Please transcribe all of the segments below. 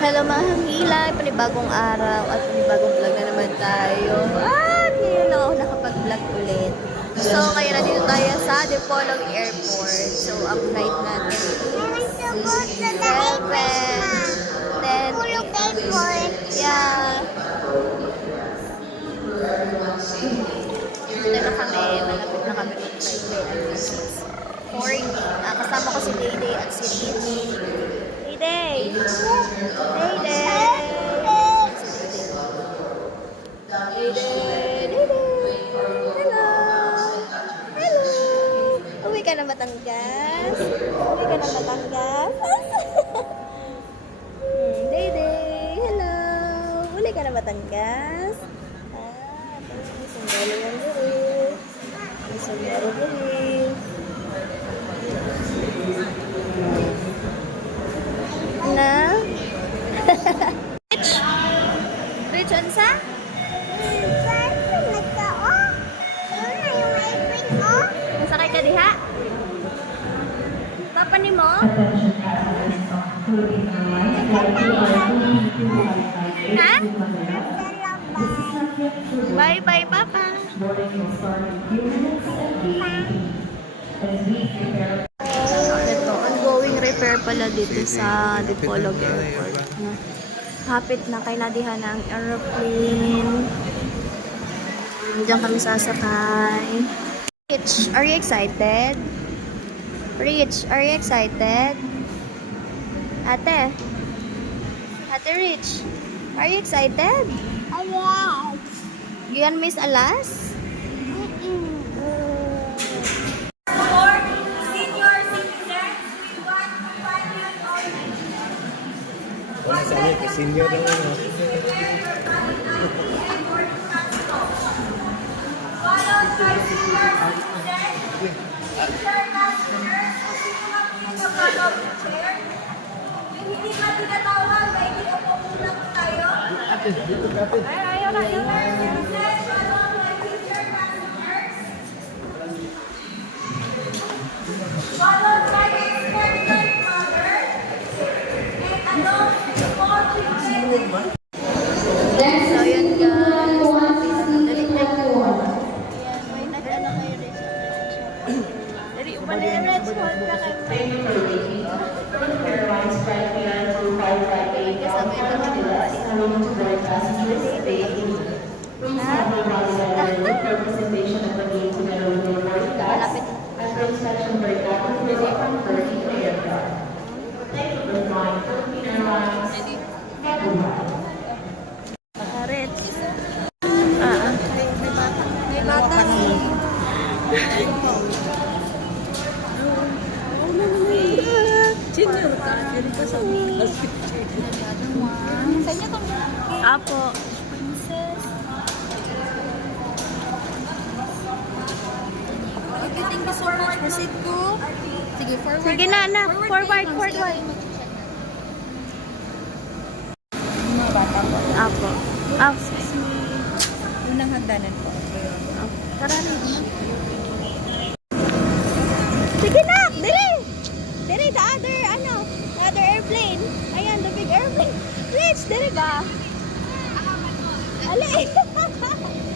Hello mga hangilay, panibagong araw at panibagong vlog na naman tayo. At ngayon lang ako nakapag-vlog ulit. So, kaya nandito tayo sa Dipolog Airport. So, ang flight natin is 7, 10 Airport. Yeah. Dito na kami, malapit na kami mag-flight. 40. Kasama ko si Dayday at si Rich. Dayday! Dayday! Hello! Hello! Uwi ka na Batangas? Uwi ka na Batangas? Dayday! Hello! Uli ka na Batangas? May sombrero yan diri. May sombrero diri. Na? Rich? Rich, unsa? Masakay ka diha? Papa ni mo? Ha? Bye-bye, Papa. Ito, ongoing repair pala dito sa Dipolog Airport. Hapit na kay nadihan ng aeroplane. Diyan kami sasakay. Rich, are you excited? Rich, are you excited? Ate? Ate Rich, are you excited? You gonna miss Alas? Wala sa akin, senior na lang. Followed by senior citizens, internationals, at chair. Yung hindi pa tinatawag, may hindi po muna po tayo. Ayaw na. Next, followed by teacher customers. Followed by expectant mother. And adult small children. So, yun guys. May nag-ano kayo rin sa Dari, umanin na red hold ka kayo. Airlines flight plan to 558 Kasama yung mga coming to board passengers today. Please have your representation of the gate to the boarding pass and for inspection by Captain Willie from 30 to aircraft. Thank you for flying Philippine Airlines. Goodbye. Rich. May bata. Senior ka, hindi ka sa Sa inyo kung Apo. Okay, thank you so much. Proceed to. Sige, forward. Sige na. Forward. Mga bata po. Apo. Unang hagdanan po. Karami. Sige na! Diri, the other airplane. Ayan, the big airplane. Rich, diri ba? Ali!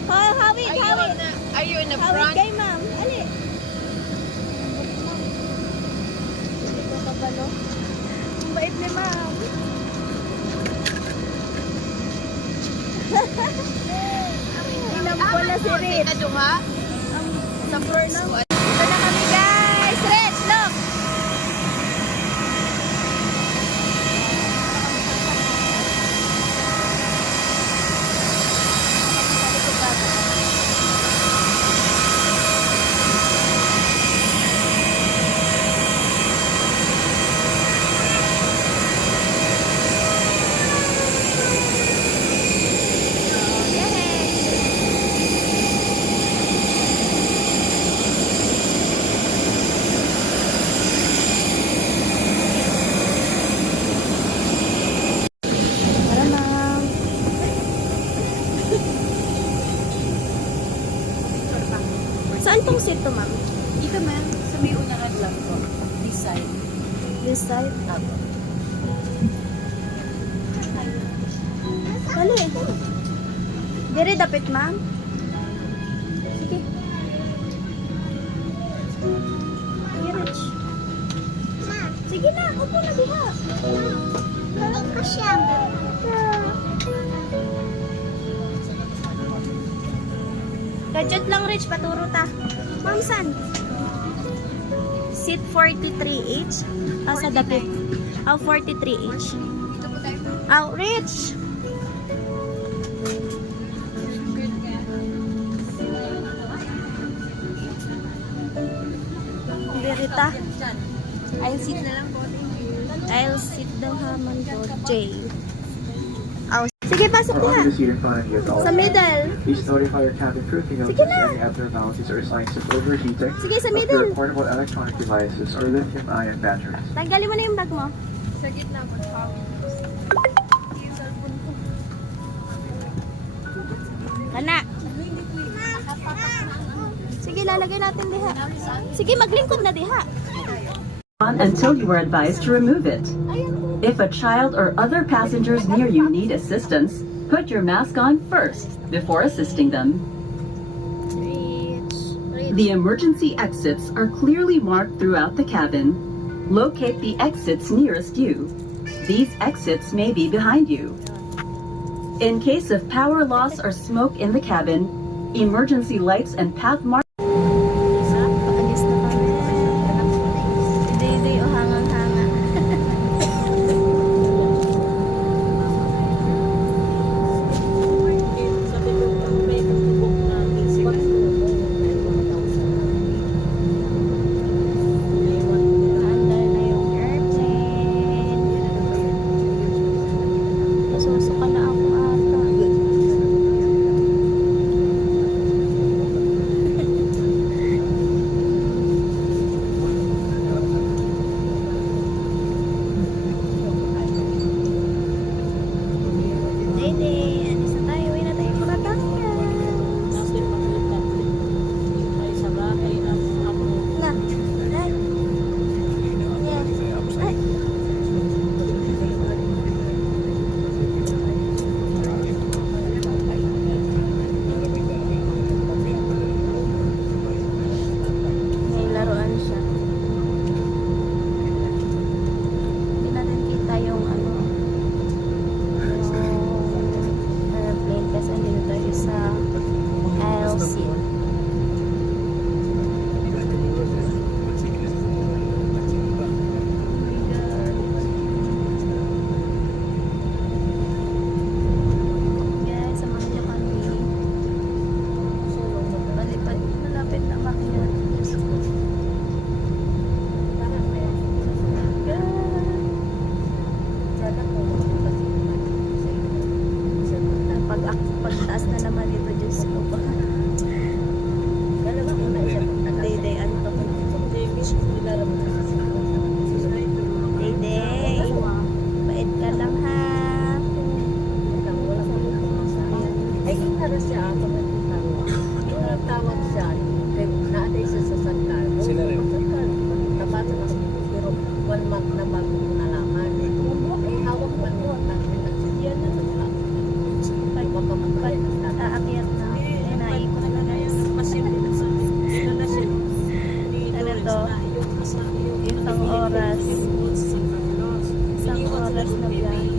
Hawit. Are you in the Hawit kay ma'am. Ali. Hindi ko kabalo. Ang bait ni ma'am. Ilang bola si Rich. Sa first one. Ito na kami guys. Rich, look. Saan pong seat to, ma'am? Ito ma'am, sa may unahan lang po. This side. This side? Apo. Dali. Dire dapit, ma'am. Sige. Sige, Rich. Sige na, upo na diha. Ako siya. Gadget lang, Rich. Paturo ta. Ma'am, san? Seat 43H. Sa dapit. 43H. Rich! Berita. I'll sit na lang po. I'll sit daw haman po. J. Sige, pasok For na. under the seat in front of you at all Sa times. middle. Please notify your cabin crew if you notice Sige na. any abnormalities or signs of overheating Sige, sa of middle. your portable electronic devices or lithium-ion batteries. Tanggalin mo na yung bag mo. Sa gitna mo. Kana. Sige, lalagay natin diha. Sige, maglingkod na diha. On until you are advised to remove it. If a child or other passengers near you need assistance, put your mask on first before assisting them. The emergency exits are clearly marked throughout the cabin. Locate the exits nearest you. These exits may be behind you. In case of power loss or smoke in the cabin, emergency lights and path markers Paalis na kami. Hindi, o hangang-hanga. Naandar na yung airplane. Nasusuka na ako ata. Dede, alis na tayo. Uwi na tayo sa Batangas. Na. Ay. Yeah. Ay. May laruan siya. Hindi natin kita yung ano, yung airplane kasi andito tayo sa aisle seat. Guys, samahan niyo kami. Malipad, malapit na makina. Diyos ko. Pagtaas na naman ito, Diyos ko ba? Day-day, ano to? Day-day. Bait ka lang, ha? Sila rin. Aakyat na. Naikot na, guys. Ano to? Isang oras. Isang oras na biyahe.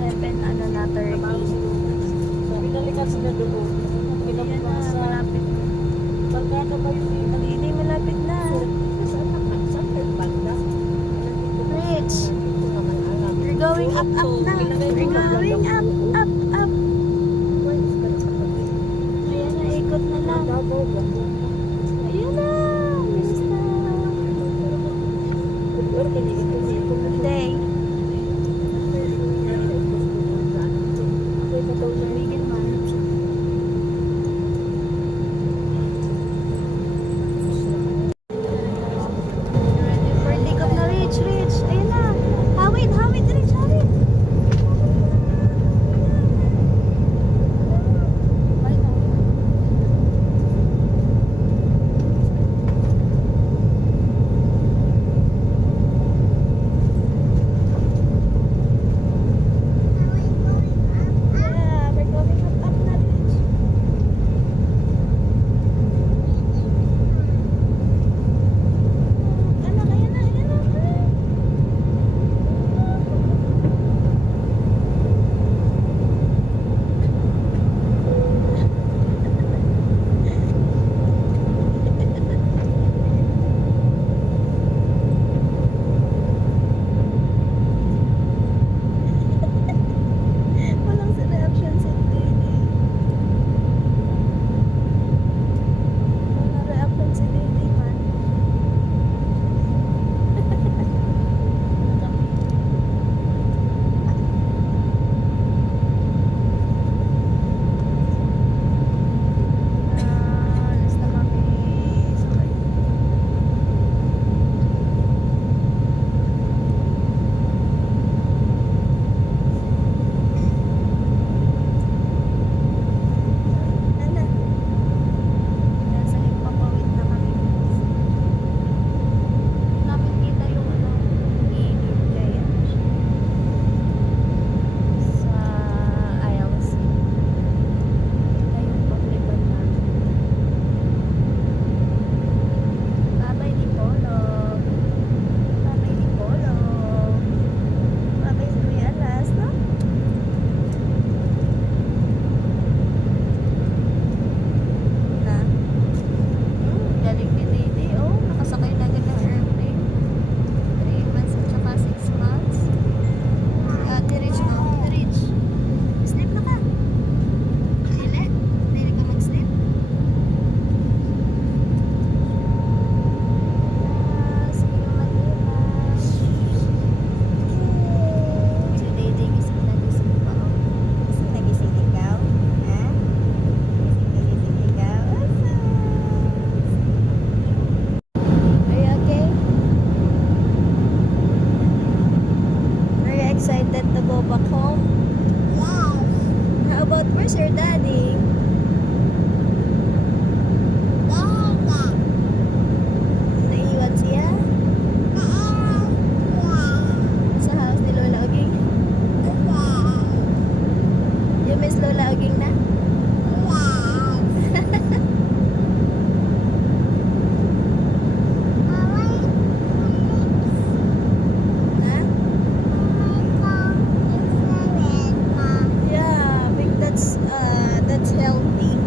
7, ano na, 30. Ayan na, malapit na. Hindi, malapit na. Rich, you're going up na. You're going up. Ayan na, ikot na lang. Ayan na, bilis na. Day. Bigyan man. For take off na, Rich. Ayun na. Hawid, Rich, hawid. Where's your daddy? Naiiwan siya? Sa house ni Lola Oging? You miss Lola Oging na? Ha? Yeah, I think that's healthy.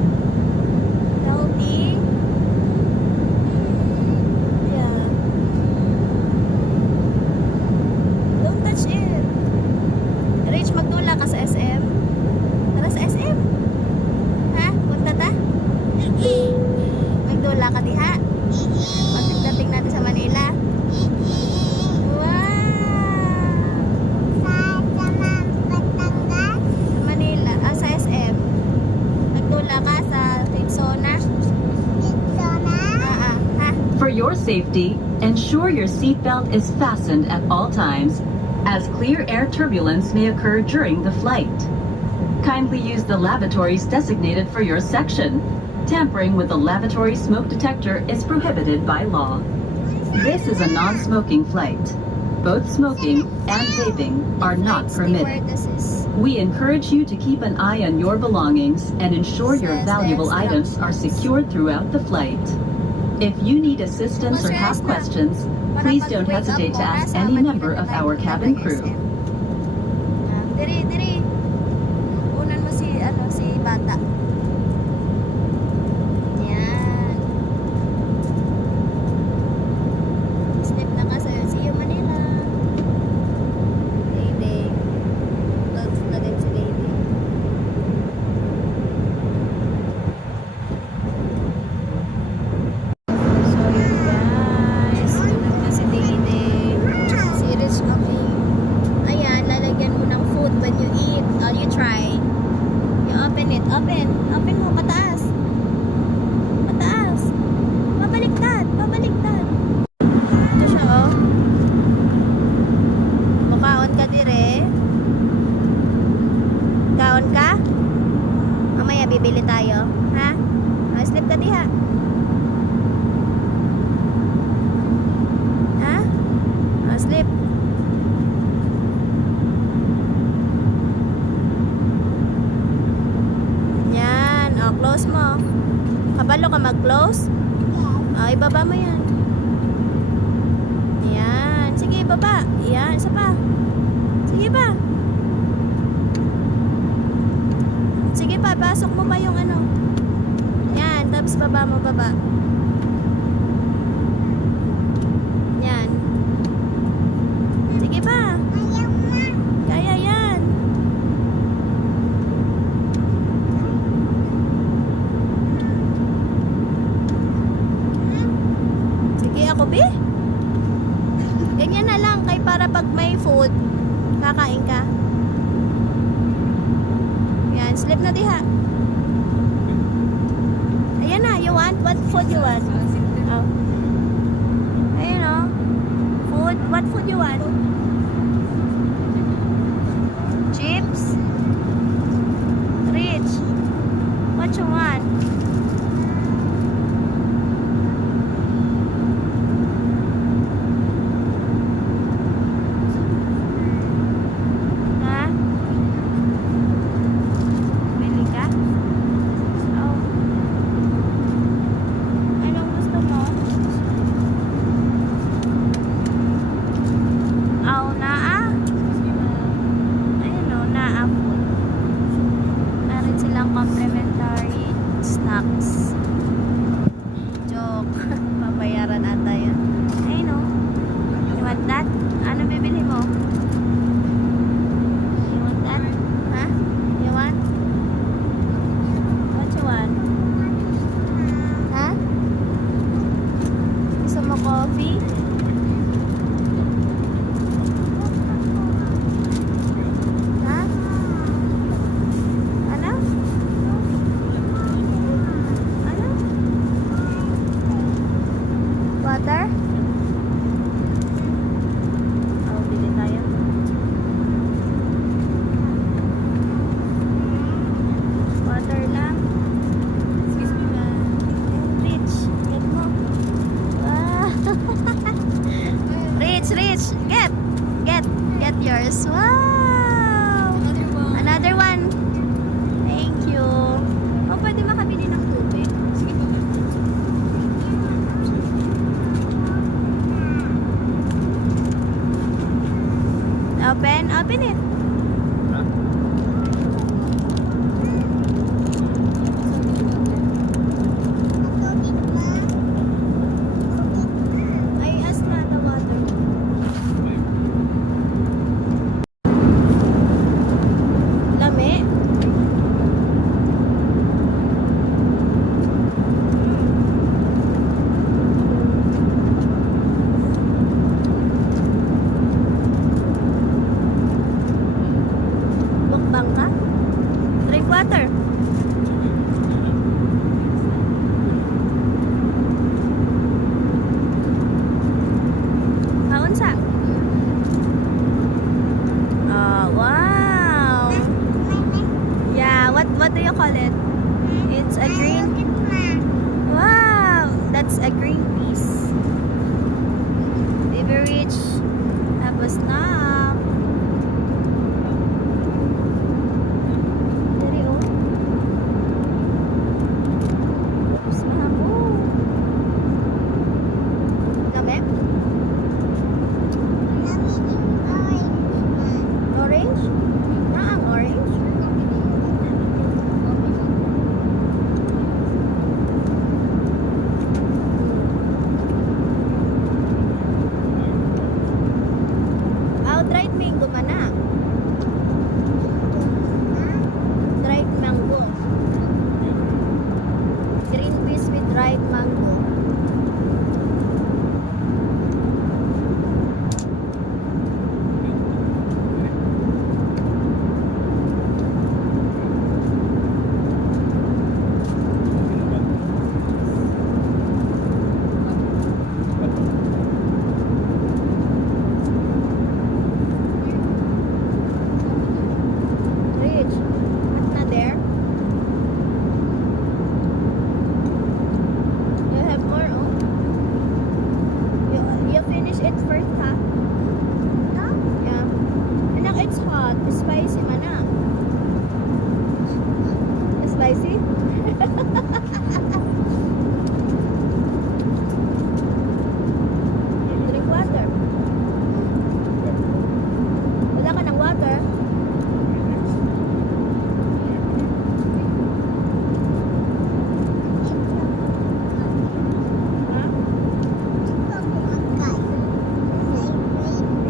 Healthy? Yeah. Don't touch it. Rich, magtula ka sa SM? Tara sa SM? Ha? Punta ta? Magtula ka diha? Pagdating natin sa Manila? Wow! Sa Manila, sa SM. Nagtula ka sa Rexona? Ha? For your safety, ensure your seatbelt is fastened at all times, as clear air turbulence may occur during the flight. Kindly use the lavatories designated for your section. Tampering with the lavatory smoke detector is prohibited by law. This is a non-smoking flight. Both smoking and vaping are not permitted. Stewardesses. We encourage you to keep an eye on your belongings and ensure your valuable items are secured throughout the flight. If you need assistance or have questions, please don't hesitate to ask any member of our cabin crew. Diri. Unan mo si bata. Yan. Step na ka sa'yo. See you Manila. Day. Loads na din si Day. So yun guys. Unan na si Day. Si Rich kami. Ayan, lalagyan mo ng food when you eat. Or you try. You open it. Open mo. Pataas. Pabaliktad. Ito siya, oh. Mukaon ka dire. Kaon ka? Mamaya bibili tayo. Ha? Slip ka diha. Ha? Slip. Yan. Close mo. Kabalo ka mag-close? Ibaba mo yan. Yan. Sige, ibaba. Yan. Isa pa. Sige pa. Sige pa. Pasok mo pa yung ano. Yan. Tapos baba mo, baba. Yan. Sige pa. Kaya yan. Ako be? Ganyan na lang kay para pag may food kakain ka. Yan, slip na diha. Ayan na, you want? What food you want? Oh. Ayun oh. Food? What food you want? Chips? Rich? What you want? yours. Wow! Another one. Another one. Thank you. O, pwede makabili ng tubig. Sige po. Open? Open it. I asked na the water. Lami. Mukbang ka? Drink water. Kaunsa? Oh, wow. Yeah, what do you call it? It's a green. Wow, that's a green piece. Baby Rich. Tapos na. Dari oh. Oops, mahabo. Dami? Orange? Ah, ang orange. Dried mango man na. Dried mango. Green peas with dried mango. Rich, what's not there? You have more, oh? You finish it first, ha? No? Yeah. Anak, it's hot. It's spicy, mana? Spicy? Drink water. Wala ka ng water? Huh?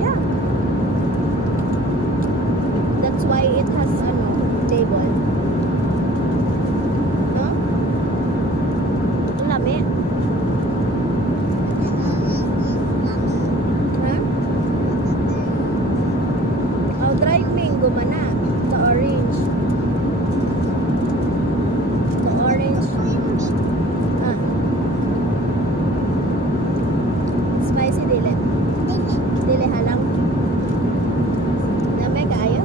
Yeah. That's why it has table. No? Ang lami. Huh? Oh, dried mango man na. The orange. The orange. Ah. Spicy dili. Dili halang. Lami kaayo?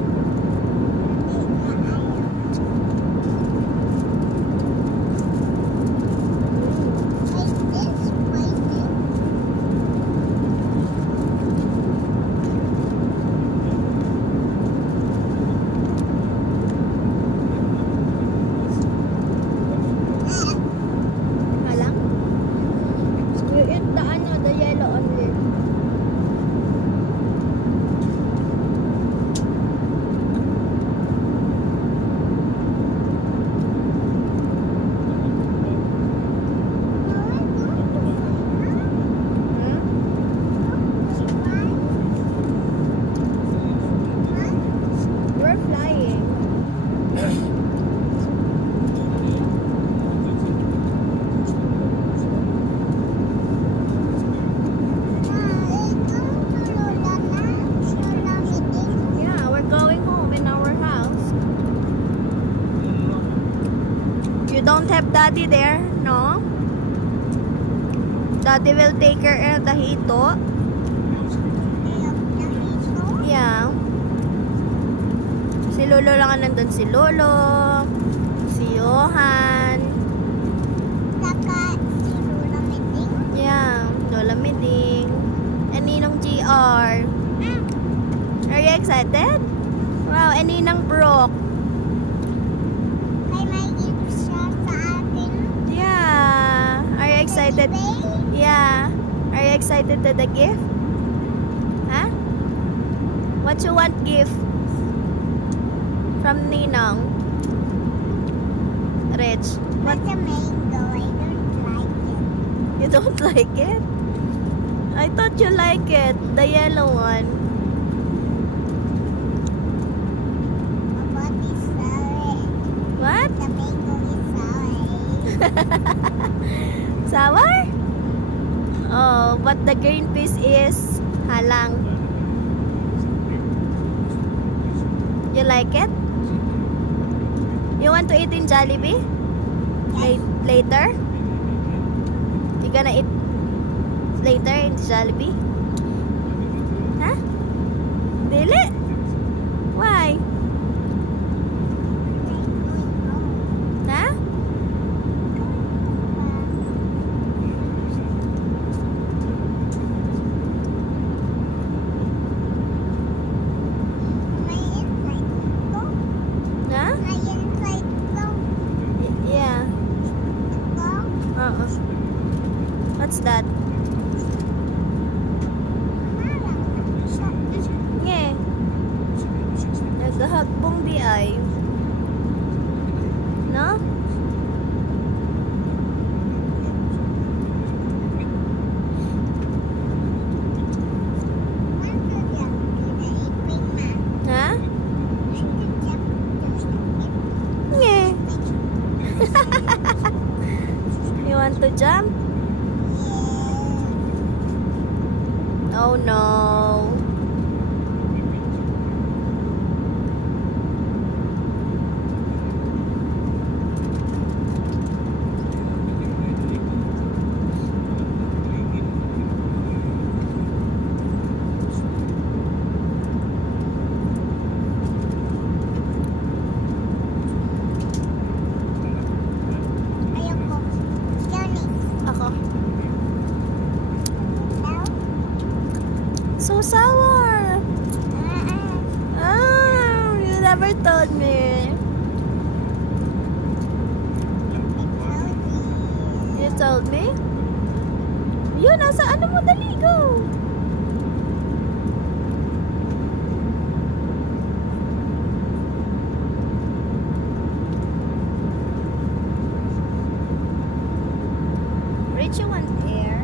Halang? You eat the yellow only. We're flying. Yeah, we're going home in our house. You don't have daddy there, no? Daddy will take care of the hito. Yeah. Si Lolo lang ang nandun. Si Lolo. Si Johan. Yeah. Lola Miding. And Ninong GR. Are you excited? Wow, and Ninang Brooke. May gift siya sa atin. Yeah. Are you excited? Yeah. Are you excited to the gift? Huh? What you want gift? From Ninong? Rich. What? But the mango, I don't like it. You don't like it? I thought you like it. The yellow one. But it's sour. What? The mango is sour. Sour? Oh, but the green piece is halang. You like it? You want to eat in Jollibee? Later? You gonna eat later in Jollibee? Huh? Dili? Why? Huh? May inside ito. Huh? May inside ito. Yeah. Ito. What's that? Nge. Naghahagbong di ay. No? Ha? Nge. You want to jump? Oh no. Ayoko. Johnny. Ako. Now? So sour. Ah, you never told me. You told me? Yun, nasa ano mo? Dali, go. Rich, you want air?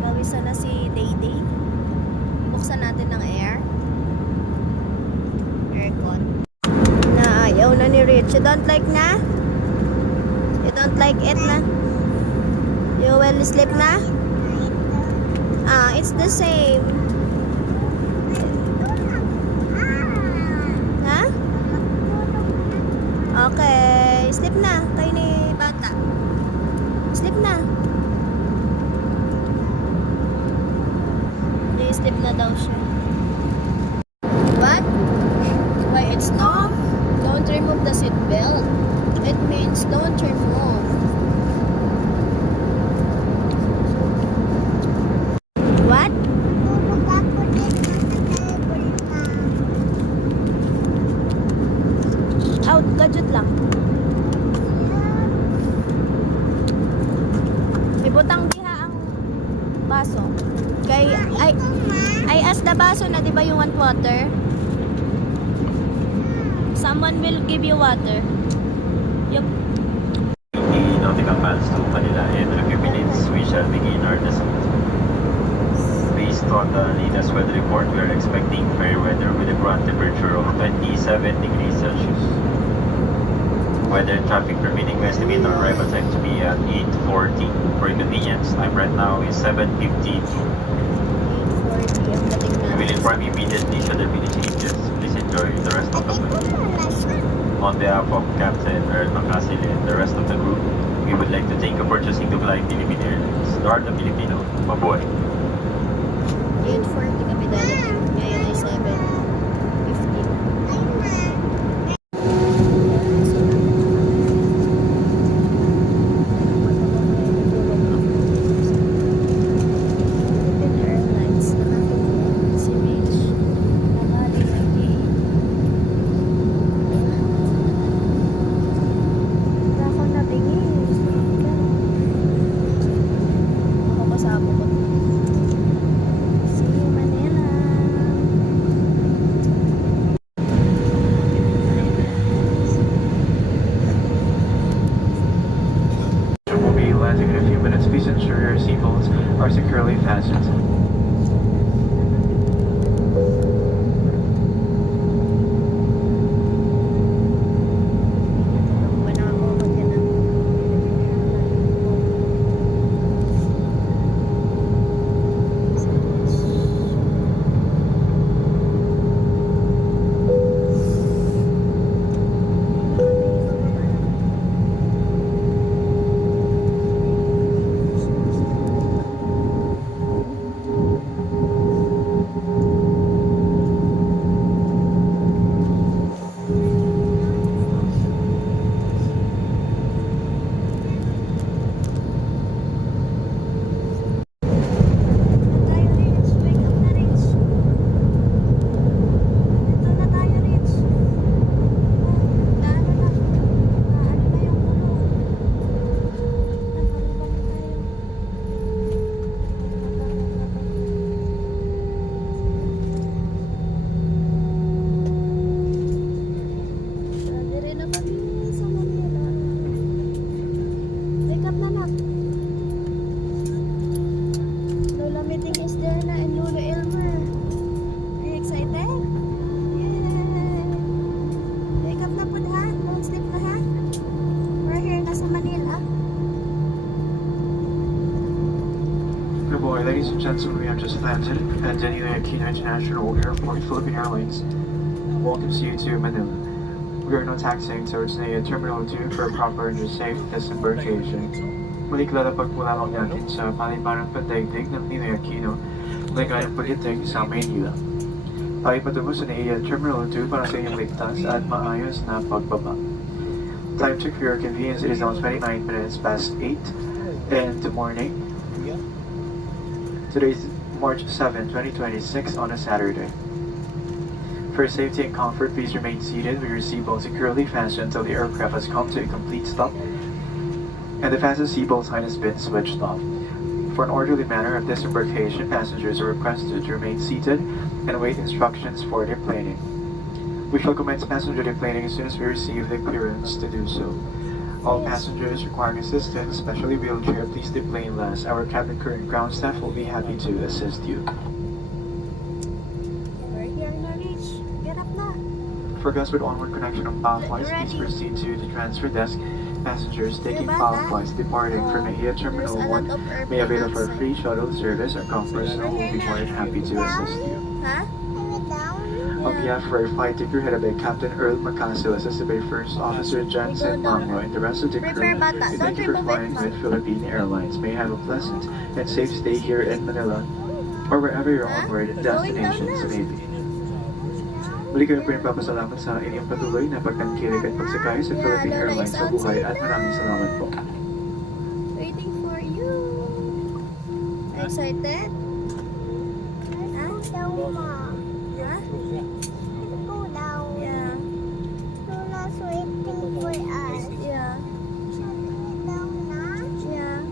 Bawisan na si Dayday. Buksan natin ng air. Aircon. Na ayaw na ni Rich. You don't like na? You don't like it na? You will sleep na? Ah, it's the same. Ha? Okay. Sleep na. Tayo ni bata. Sleep na. Sleep na daw siya. What? Why it's no? Don't remove the seat belt. It means don't remove. What? Tulog ako din sa table pa. Out, gadget lang. Ibutang diha ang baso. Kay I asked the baso na, di ba you want water? Someone will give you water. Yup. The nautical paths to Manila in a few minutes, we shall begin our descent. Based on the latest weather report, we are expecting fair weather with a ground temperature of 27 degrees Celsius. Weather and traffic permitting, we estimate our arrival time to be at 8:40. For convenience, time right now is 7:52. 8:40 ang dating We will natin. inform you immediately should there be any changes. Please enjoy the rest of the flight. On behalf of Captain Earl Macasil and the rest of the group, we would like to thank you for choosing to fly Philippine Airlines. Lord the Filipino, mabuhay! 8:40 kami dadating. Ngayon ay 7:15. Philippine Airlines, nakakita. gentlemen, we have just landed at Ninoy Aquino International Airport. Philippine Airlines welcomes you to Manila. We are now taxiing towards the Terminal 2 for a proper and safe disembarkation. Muli lalapag po lamang natin sa paliparang pandaigdig ng Ninoy Aquino na gayang pagdating sa Maynila. Tayo patungo sa NAIA Terminal 2 para sa inyong ligtas at maayos na pagbaba. Time check for your convenience, it is now 29 minutes past 8 in the morning. Today is March 7, 2026 on a Saturday. For safety and comfort, please remain seated with your seatbelt securely fastened until the aircraft has come to a complete stop and the fasten seatbelt sign has been switched off. For an orderly manner of disembarkation, passengers are requested to remain seated and await instructions for deplaning. We shall commence passenger deplaning as soon as we receive the clearance to do so. All passengers requiring assistance, especially wheelchair, please deplane last. Our cabin crew and ground staff will be happy to assist you. We're here na, Rich. Get up na. For guests with onward connection on Palmwise, please proceed to the transfer desk. Passengers taking Palmwise departing from NAIA Terminal 1 may avail of our free shuttle service. Our ground personnel will be more than happy to assist you. Ha? On behalf of our flight crew headed by Captain Earl Macaso, assisted by First Officer Jansen Mango, and the rest of the crew, we thank you for flying with Philippine Airlines. May you have a pleasant and safe stay here in Manila or wherever your onward destinations may be. Muli kayo po rin papasalamat sa inyong patuloy na pagtangkilik at pagsakay sa Philippine Airlines sa buhay at maraming salamat po. Waiting for you. Excited? Ha? Ha? Go down. Yeah. Lola's waiting for us. Yeah. Down na. Yeah.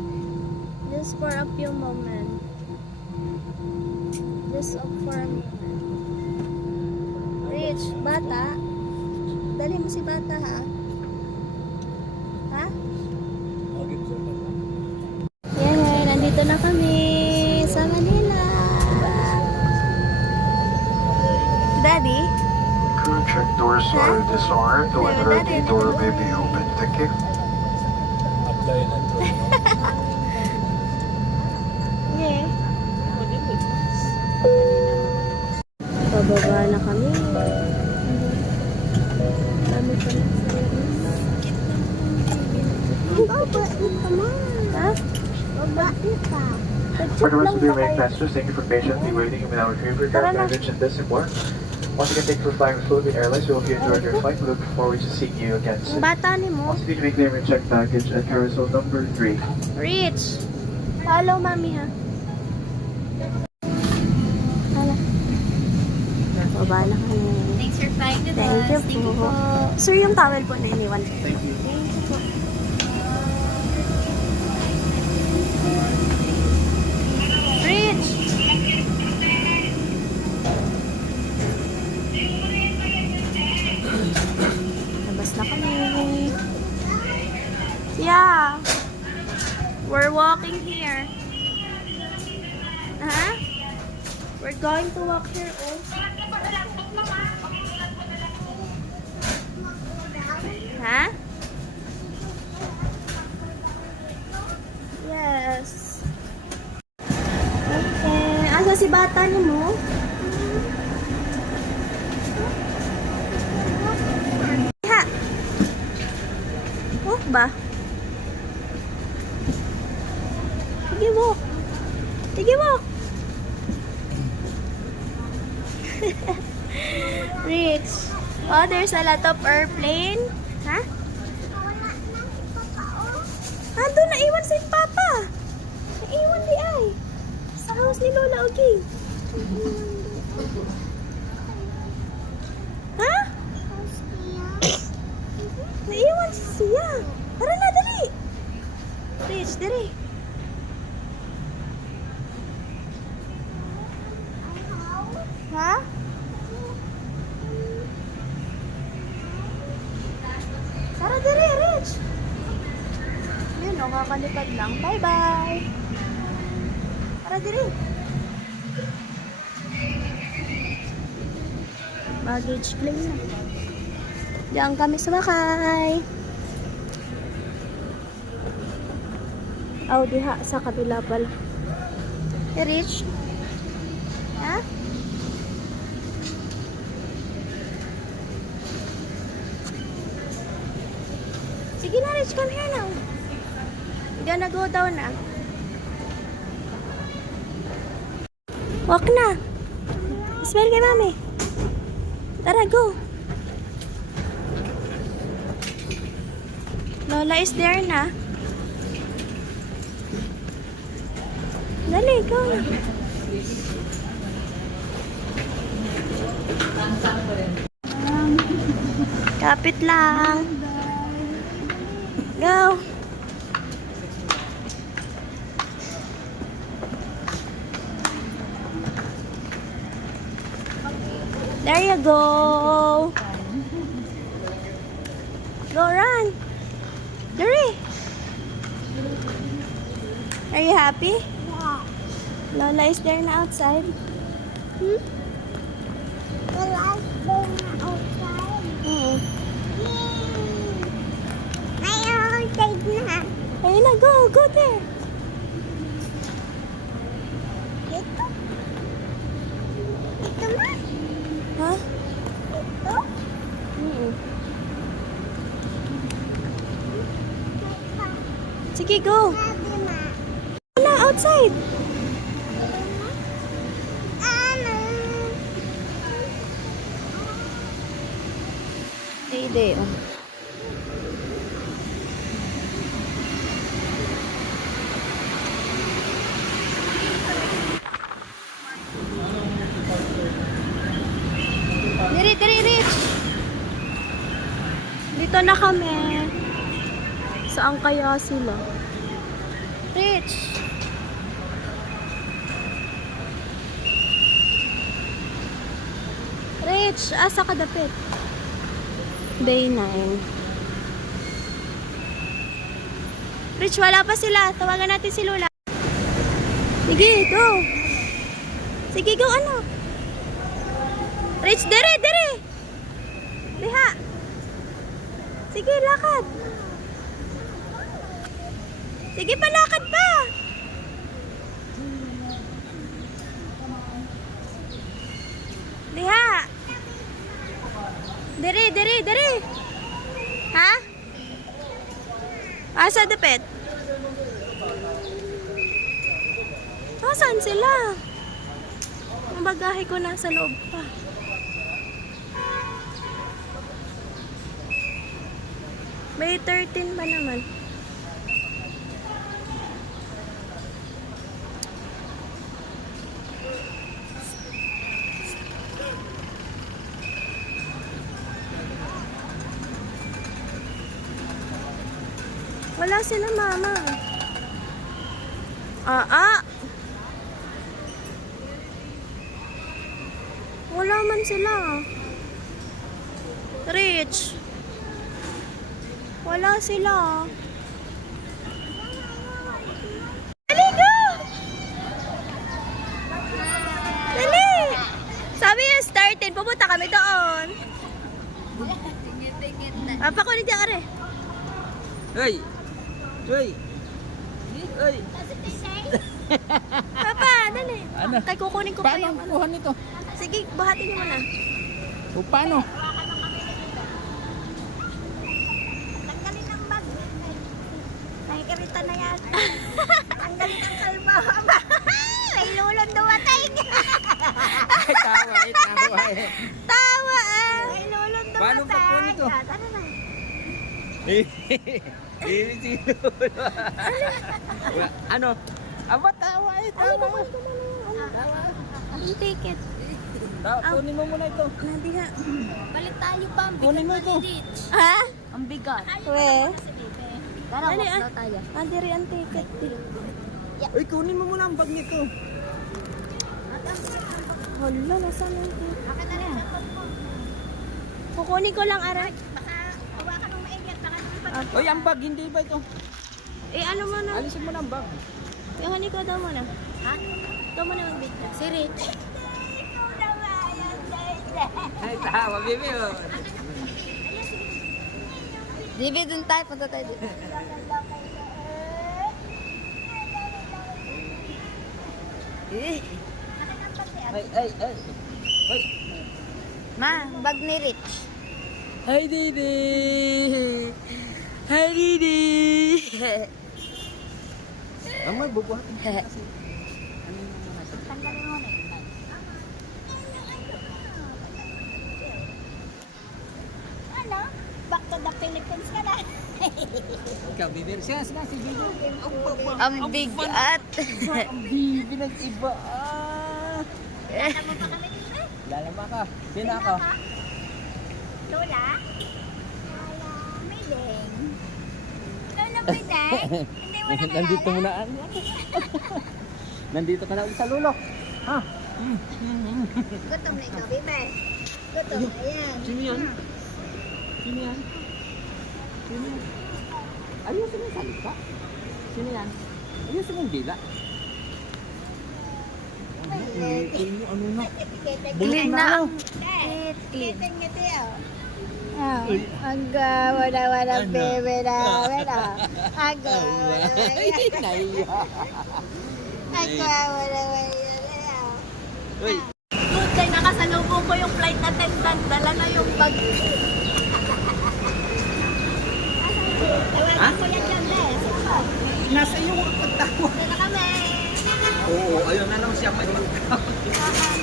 Just for a few moments. Just for a moment. Rich, bata. Dali mo si bata, ha? Ha? Yay! Nandito na kami sa Manila. Daddy? Crew check doors are disarmed whenever the door may be open. Thank you. Yeah. Pababa na kami. Dami pa na sa Babait ka man. Ha? Babait ka. For the rest of the remaining passengers, thank you for patiently waiting with our favorite air baggage and this and more. Once again, thank you for flying with Philippine Airlines. We hope you enjoyed your flight. We look forward to seeing you again Ang soon. bata ni mo. Once again, you may clear and check baggage at carousel number 3. Rich! Follow mami, ha? Hala. Baba na kami. Thanks for flying with Thank us. you po. Sir, yung towel po na iniwan ko. Thank you. Thank you po. Rich! Labas na kami. Yeah. We're walking here. Huh? We're going to walk here also. Ha? Yes. Okay. Asa si bata niyo mo? Ha? Walk ba? Sige, walk. Sige, walk. Rich. Oh, there's a lot of airplane. Ha? Ando, naiwan si Papa. Naiwan di ay. Sa house ni Lola, okay. Ha? Naiwan si siya. Tara na, dali. Rich, dali. Ha? Tara, dali, Rich. Yun, o, kakalipad lang. Bye-bye. Tara, dali. Baggage claim na. Diyan kami sumakay. Oh, diha sa kabila pala. Rich? Ha? Sige na, Rich. Come here now. We're gonna go down na. Walk na. Smile kay mami. Tara, go. Lola is there na. Dali, go. Kapit lang. Go. There you go. Go run. Hurry. Are you happy? Lola is there na outside. Hmm? Lola is there na outside. Hmm. Ay, outside na. Ayun na, go. Go there. Ito? Ito na? Ha? Ito? Hmm. Sige, go. Sabi ma. Na, outside. Ano? Day. Diri, Rich. Dito na kami. Saan kaya sila? Rich. Rich, asa ka dapit? Day 9. Rich, wala pa sila. Tawagan natin si Lola. Sige, go. Sige, go, ano? Rich, dere. Diha. Sige, lakad. Sige pa, lakad pa. Diha. Dere. Ha? Asa dapit? Asan sila? Ang bagahe ko nasa loob pa. May 13 ba naman? Wala sila, mama. Wala man sila. Rich. Wala sila. Dali, go! Dali! Sabi yung started, pupunta kami doon. Papakunin diya ka rin. Hey! Papa, dali. Ano? Kay kukunin ko pa Paano yung ang kuha nito? Sige, buhatin niyo muna. O paano? Tanggalin ang bag. Nakikirita na yan. Tanggalin ang kalma. May lulong dumatay. Ay, tawa eh. Tawa ah! May lulong dumatay. Paano pa po nito? Tara na. Si Lolo. Ano? Aba, tawa eh. Tawa. Ang ticket. Kunin mo muna ito. Nadiha. Balik tayo pa. Ang Kunin mo bigat ito. pa ni Rich. Ha? Ang bigat. We? Tara, Dali, walk daw tayo. Andiri ang ticket. Uy, kunin mo muna ang bag nito. Hala, nasaan yung ticket? Akin na rin. Kukunin ko lang, aray. Baka hawakan ng maigit. Baka naman Uy, ang bag, hindi ba ito? Eh, ano mo na? Alisin mo na ang bag. Kukunin ko daw muna. Ha? Ikaw mo na mag-video. Si Rich. Ay, tawa, baby. Oh. Divi, dun tayo. Punta tayo dito. Ay, ay, ay. Ay. Ma, bag ni Rich. Hi, Didi. Hi, Didi. Amoy, bubuhatin. Ano? Back to the Philippines ka na. Ikaw, Bibi. Siya, si Bibi. Ang bigat. Ang Bibi ng iba. Alam mo pa kami dito? Lalama ka. Sino ako? Lola? Lola, Mideng. Lola Mideng? Hindi mo na Nandito nalala? muna. Nandito ka na ulit sa lulo. Ha? Gutom na ikaw, Bibe. Gutom na yan. Sino yan? Sino yan? Sino yan? Ayusin mo yung salita. Sino yan? Ayusin mo yung dila. Ano na? Clean na ang Clean. Ngiti, oh. Aga, wala, bebe na, wala. Aga, Naiya. Aga, wala. Uy. Good kay nakasalubong ko yung flight attendant. Dala na yung bag. Ha? Kuya Jambe, sino? Nasa iyo ang pagtawag. Sino kami? Oo, ayun na lang siya may pagtawag.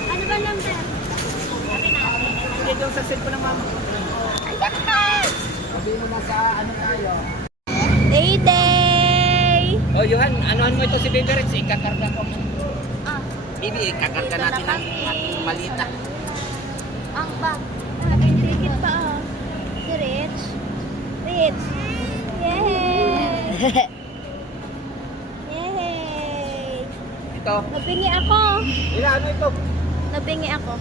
Ano ba number? Sabi natin. Hindi daw sa cellphone ng mama. Ayan ka! Sabi mo na sa ano tayo. Day! Oh, Johan, anuhan mo ito si Baby Rex. Ikakarga ko. Ah, Baby, ikakarga Dito natin na ang kami. ating malita. ang bag. Nakakindikit pa ah. Si Rich. Rich. Yay! Yay! Ito. Nabingi ako. Ilan ano ito? Nabingi ako.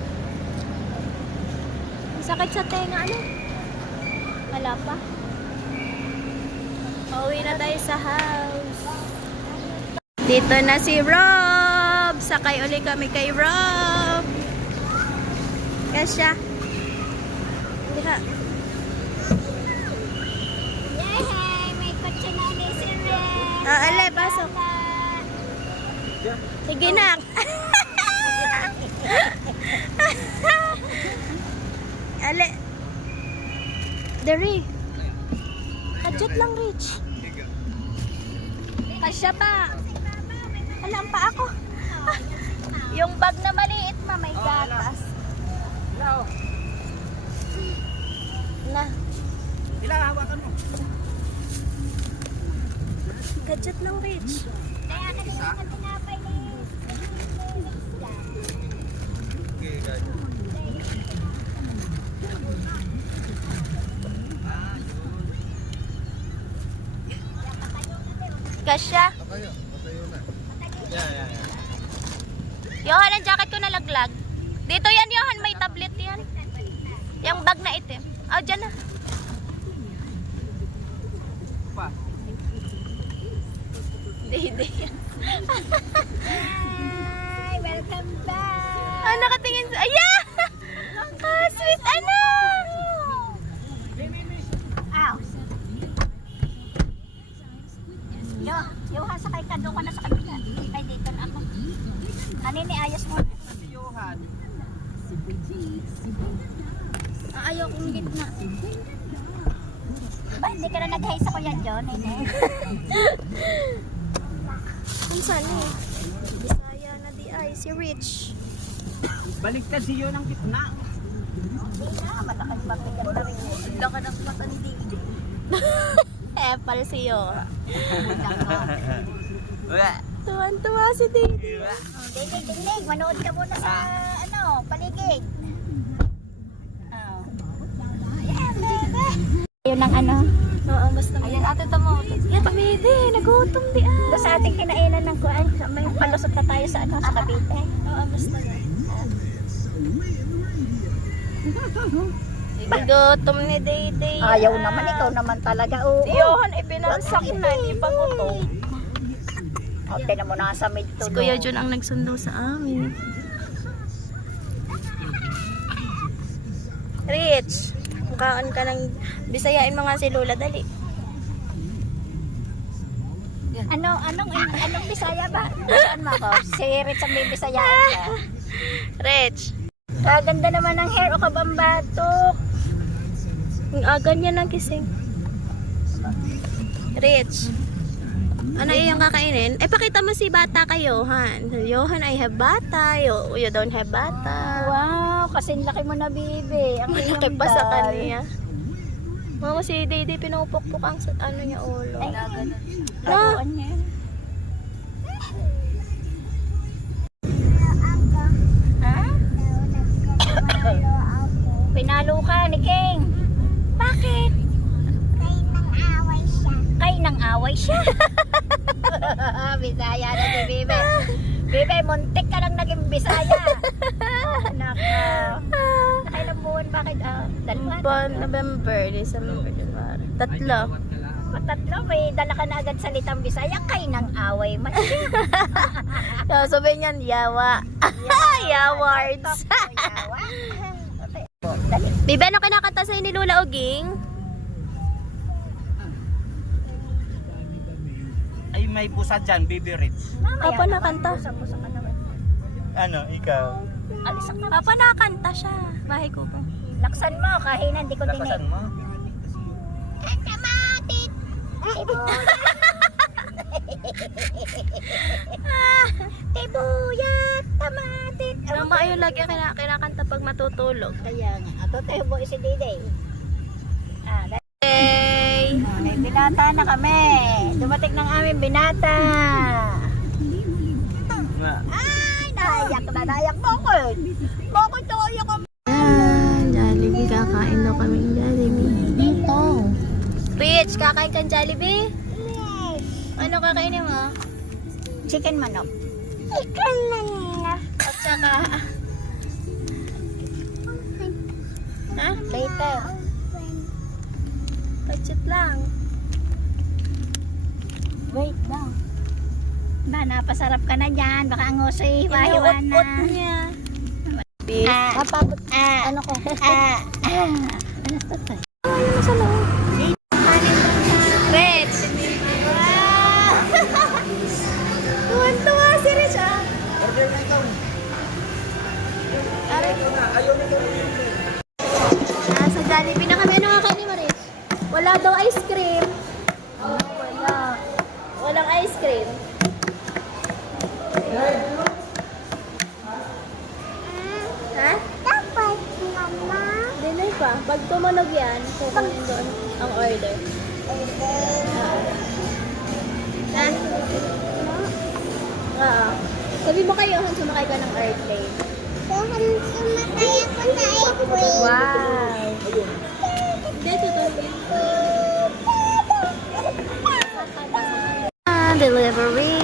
Ang sakit sa tenga, ano? Wala pa. Pauwi na tayo sa house. Dito na si Rob. Sakay uli kami kay Rob. Kasya. Diha. Yay! May kotse na ni si Ren. Ale, pasok. Sige na. Ale. Dari. Kadjut lang, Rich. Kasya pa. Alam pa ako. Yung bag na maliit, ma, may gatas. Ilan? Na. Ilan, hawakan mo. Kadjut lang, Rich. Kaya kanina ka tinapay ni Okay, guys. Kasya. Yeah. Johan, ang jacket ko nalaglag. Dito yan, Johan. May tablet yan. Yung bag na itim. Oh, dyan na. Pa. Hindi. Hi! Welcome back! Ah, nakatingin sa... Ayan! Ah, sweet anak! Ow! Johan, sakay ka. Doon ka na sa kabila. Ay, dito na ako. Kanini, ayos mo. Si Johan. Ayaw kong gitna. Ba, hindi ka na nag-hi sa Kuya John, eh. Kung saan eh? Bisaya na di ay. Si Rich. Baliktad si Johan ang gitna. Hindi na, malakas mapigat na rin. Wala ka ng matandi. Pal siyo. Tuwan-tuwa si Didi. Dingding, manood ka muna sa, paligid. Oh. Yeah, baby! Yun ang ano. Oo, basta Ayan, ate tamo. Yan, Mede. Nagutom di ah. Doon sa ating kinainan ng kuan, may palusot na tayo sa sa Cavite. Oo, basta Gutom ni Dede. Ayaw naman, ikaw naman talaga. Oo. Si Johan, ipinansak na. Hindi pa gutom. O, tinan mo na sa mid to. Si Kuya Jun ang nagsundo sa amin. Rich, mukhaan ka ng bisayain mga si Lola, dali. Anong Bisaya ba? Saan mo ako? Si Rich ang may Bisayaan ka. Rich. Kaganda naman ng hair o kabambatok. Ang aga niya nagising. Rich. Ano yung kakainin? Eh, pakita mo si bata kay Johan. Johan, I have bata. You don't have bata. Wow, kasing laki mo na, bibi. Ang Malaki pa sa kanya. Mama, si Dede pinupukpuk ang ano niya ulo. Ay, No. niya. Ha? Pinalo ka ni King. Bakit? Kay nang away siya. Bisaya na si Bibe. Bibe, muntik ka lang naging Bisaya. Naka. Nakailang buwan bakit? Dalawa. November, December, January. Tatlo. Matatlo, may dala ka na agad salitang Bisaya. Kay nang away man. So, sabihin niyan, yawa. Yawards. Yawa. Dali. Bibe, ano kinakanta sa'yo ni Lula Oging? Ay, may pusa dyan, Baby Rich. Papa nakanta. Pusa ka naman. Ano, ikaw? Alisak na. Papa nakanta siya. Bahay ko pa. Laksan mo, kahinan, di ko Lakasan dinig. mo. Kamatit! Tibuyat! Kamatit! Mama, ayun lagi kinakanta pag matutulog. Kaya nga, ato tayo bo si Diday. Hey! May binata na kami. Dumating ng aming binata. Ay, naiyak mo ko. Bakit naiyak ako? Jollibee. Kakain daw kami ng Jollibee. Dito. Rich, kakain kang Jollibee? Yes. Ano kakainin mo? Chicken manok. Chicken manok. At saka... Ha? Later. Pagsit lang. Wait lang. Ba, napasarap ka na dyan. Baka ang usoy, mahiwa na. Inuot-ot niya. Napabot. Ano ko? Ano to to? Rich! Tuwan-tuwa si Rich, ah. Sa Jollibee na kami. Ano kakainin mo, Rich? Wala daw ice cream. Wala. Walang ice cream. Ha? Dapat, mama. Dinner pa. Pag tumunog yan, kukunin doon ang order. Ha? Oo. Sabi mo kayo, sumakay ka ng airplane. Sumakay ako sa airplane. Wow! Dito to. Delivery.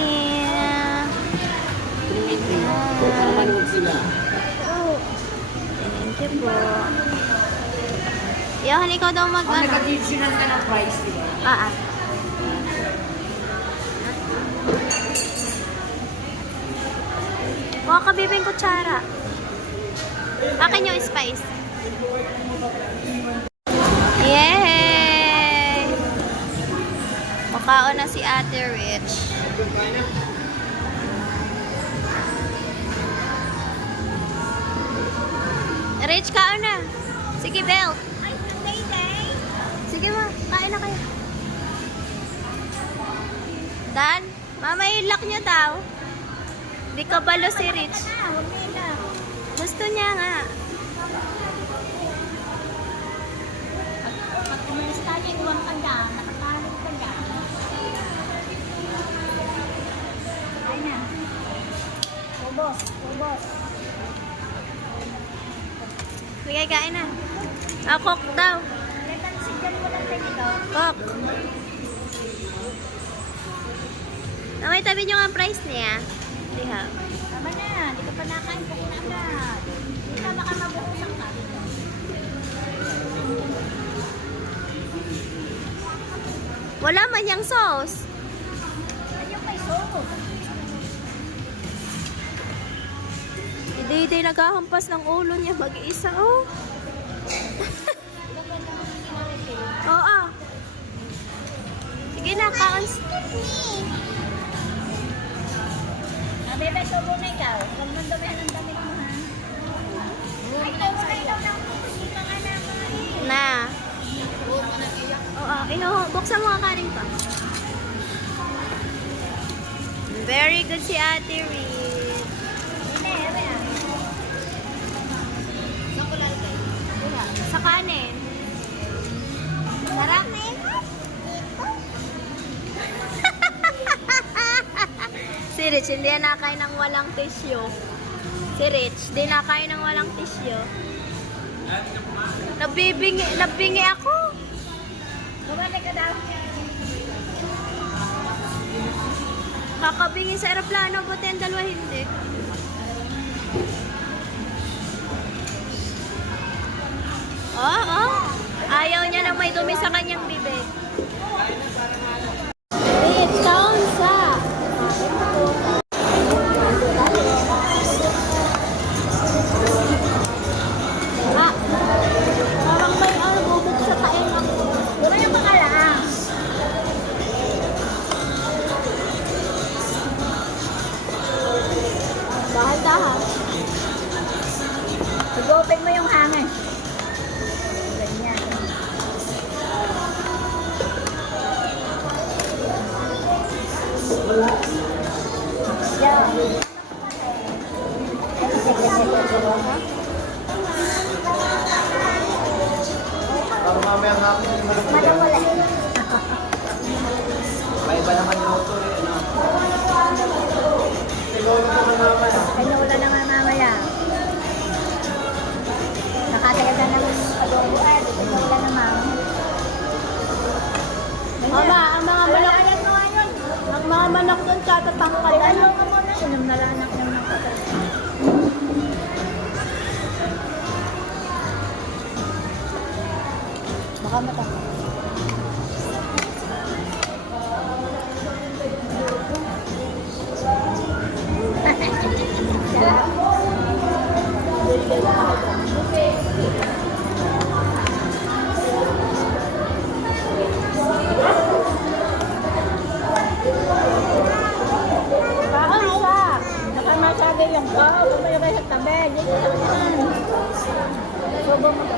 Thank you po. Yohan, ikaw daw mag-ano. Nag-additional ka ng price, di ba? Kuha ka bibing kutsara. Akin yung spice. Yay! Makaon na si Ate Rich. Rich, kaon na. Sige, Belle. Sige ma, kain na kayo. Dan, mama ilak niya daw. Di ka balo si Rich. Gusto niya nga. Pag umalis tayo, iwan ka na. Nakataling ka na. Ay na. Ubos. Sige, kain na. Cook daw. Sigan mo lang din ito. Cook. May tabi niyo ang price niya. Di ha. Tama na. Di ka pa nakain. Kukin agad. Di ka baka mabuhusan ka. Wala man yung sauce. Ayun kay Soko. Hindi naghahampas ng ulo niya mag-isa. Oh. Oo. Sige Di na, kaons. Bebe, subo na ikaw. Huwag man dumihan ang damit mo, ha? Ay, kawala ikaw ng mga naman. Na. Oo, buksan mo ang kanin pa. Very good si Ate Reed. Sa kanin. Sarap. Si Rich, hindi yan nakain ng walang tissue. Si Rich, di nakain ng walang tissue. Nabingi ako. Bumalik ka daw. Kakabingi sa aeroplano, buti ang dalawa hindi. Oo. Ayaw niya na may dumi sa kanyang bibig. Rich, kaon sa. Parang may bubog sa kain ako. Wala yung pangalaan. Dahan-dahan. Mag-open mo yung hangin. Ganyan. Malawala. May iba naman yung auto eh. Kanyula na nga mamaya. Nakatagal na naman yung pag-uwan. Kanyula naman. Mama, ang mga manok, ang mga manok doon tatatangkal. Ano ka mo na? Sinam na lang ng nakatagal. Baka matangkal. Bakit isa? Baka masabi yung ko. Bumaya kayo sa tabi. Dito lang yan. Subo mo ka.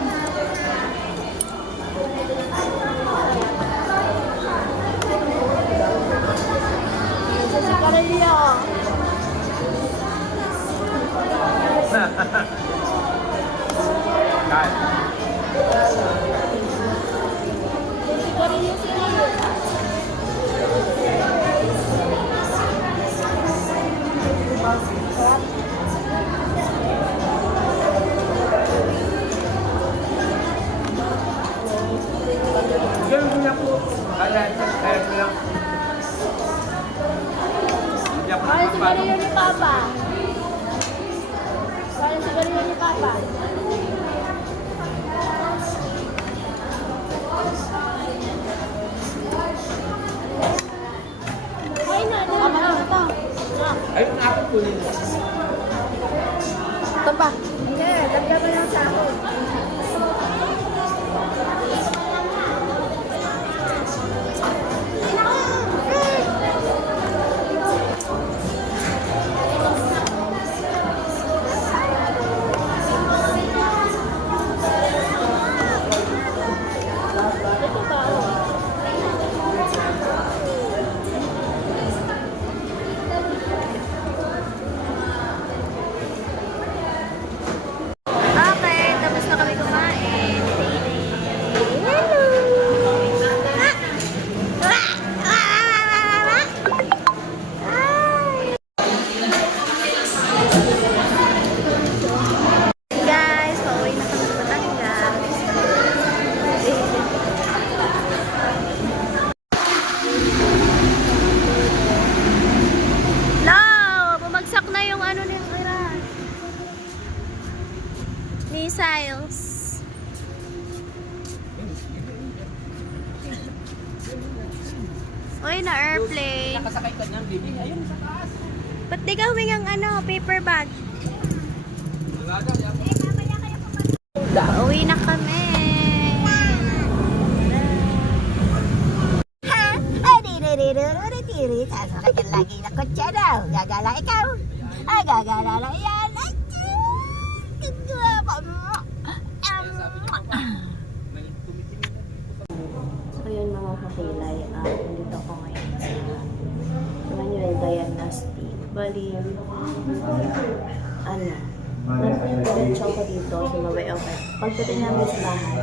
Ito si Carelio. Si Carelio si Rio. Ganun ko lang po. Kaya ko lang. Hindi ako Parang si nakapalo. Carelio ni Papa. Parang si Carelio ni Papa. Ay na, ito. Ayun na ako kunin mo. Ito pa. Hindi, dagdag mo lang sa ako. Okay, tapos na kami kumain. Hello! Guys, pauwi na kami sa Batangas. No! Bumagsak na yung ano ni Iran. Missiles. Uy, na airplane. Nakasakay ka ng bibi. Ayun sa taas. Ba't di ka humingang ano, paper bag? Uwi na kami. Ha? Adi! lagi na kotse daw. Gagala ikaw. Ay, gagala na yan. Ay, So yun mga kakilay, nandito ako ngayon sa Emmanuel Diagnostic. Bali, nagpapalitsyo ako dito, sumabay ako. Pagdating namin sa bahay,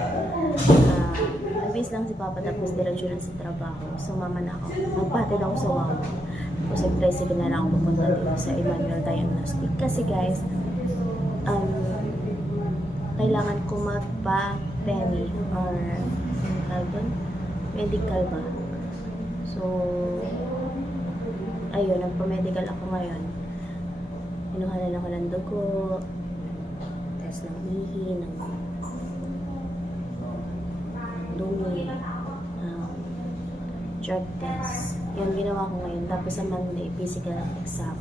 nabis lang si Papa tapos diretso na sa trabaho. Sumama na ako. Magpatid ako sa Wawa. Tapos nag-tricycle na lang ako pupunta dito sa Emmanuel Diagnostic. Kasi guys, kailangan ko magpa-PEMI or medical ba. So, ayun, nagpa-medical ako ngayon. Kinuha na ako ng dugo, test ng ihi, ng dumi, drug test. Yan, ginawa ko ngayon. Tapos sa Monday, physical exam.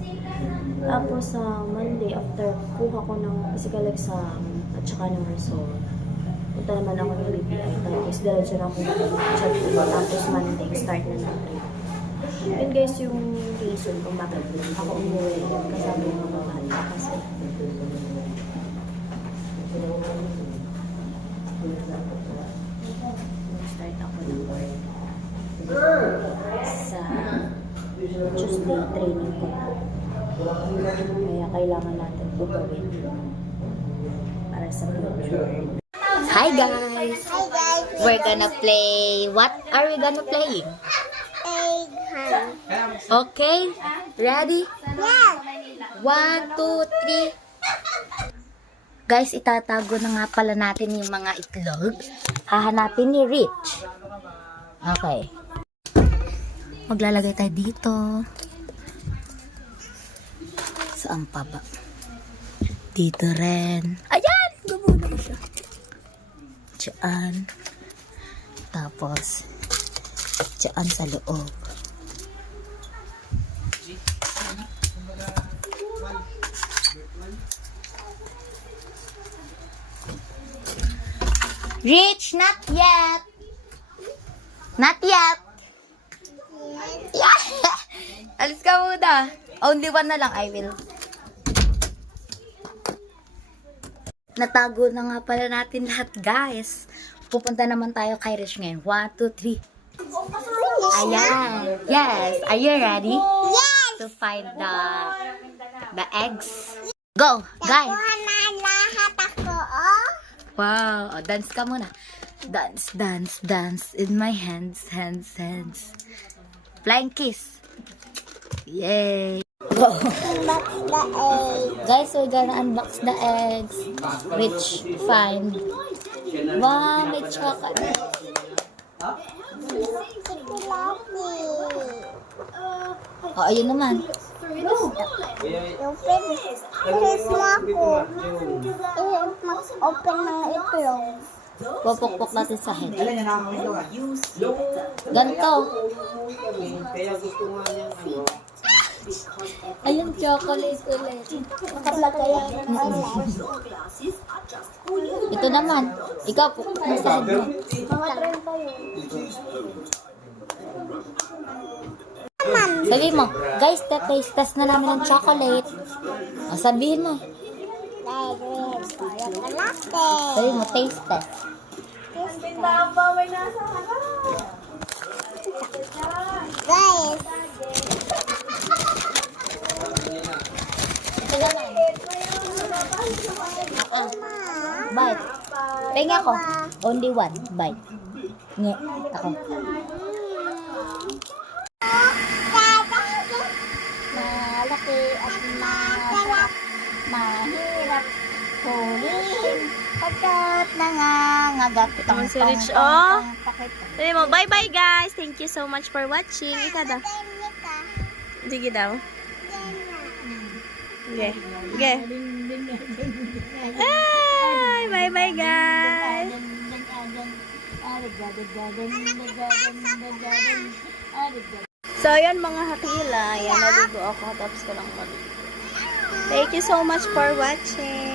Tapos sa Monday, after kuha ko ng physical exam at saka ng result, punta naman ako ng BPI. Tapos diretso na ako mag-check. Tapos Monday, start na natin. Yun guys, yung reason kung bakit ako umuwi kasama yung mga bata. Kasi start ako ng work sa Tuesday training ko na. Kaya kailangan natin ito gawin para sa future. Hi guys! Hi guys! We're gonna play. What are we gonna play? Egg hunt. Okay? Ready? Yes! 1, 2, 3. Guys, itatago na nga pala natin yung mga itlog. Hahanapin ni Rich. Okay. Maglalagay tayo dito. Saan pa ba? Dito rin. Ayan! Gumunan siya. Diyan. Tapos, diyan sa loob. Rich, not yet. Not yet. Yeah. Alis ka muna. Only one na lang, I will. Natago na nga pala natin lahat, guys. Pupunta naman tayo kay Rich ngayon. 1, 2, 3. Ayan. Yes. Are you ready? Yes! To find the eggs. Go, guys. Nakuha na lahat ako, oh. Wow. O, dance ka muna. Dance, dance, dance. In my hands, hands, hands. Flying kiss. Yay. Go. Unbox the egg. Guys, we're gonna unbox the eggs. Rich, find. Wow, may chocolate. Oh, ayun naman. Yung Iris mo ako. Open ng itlog. Pupukpok natin sa head. Ganito. Ayun, chocolate ulit. Nakalagay ang Ito naman. Ikaw, pukpok mo sa head mo. mga 30 yun. Sabi mo, guys, taste test na namin ng chocolate. O, sabihin mo. Sabi mo, taste test. Guys, Bite. Penga ko. Only one. Bite. Nge. Ako. Malaki at masarap, mahirap hulihin pagkat nangangagat Ito si Rich, oh. Sabi mo, bye-bye guys. Thank you so much for watching. Ika daw. Sige daw. Okay. Okay. Ay, bye-bye guys. So, yun mga hakila. Yan, naligo ako. Tapos ko lang mag. Thank you so much for watching.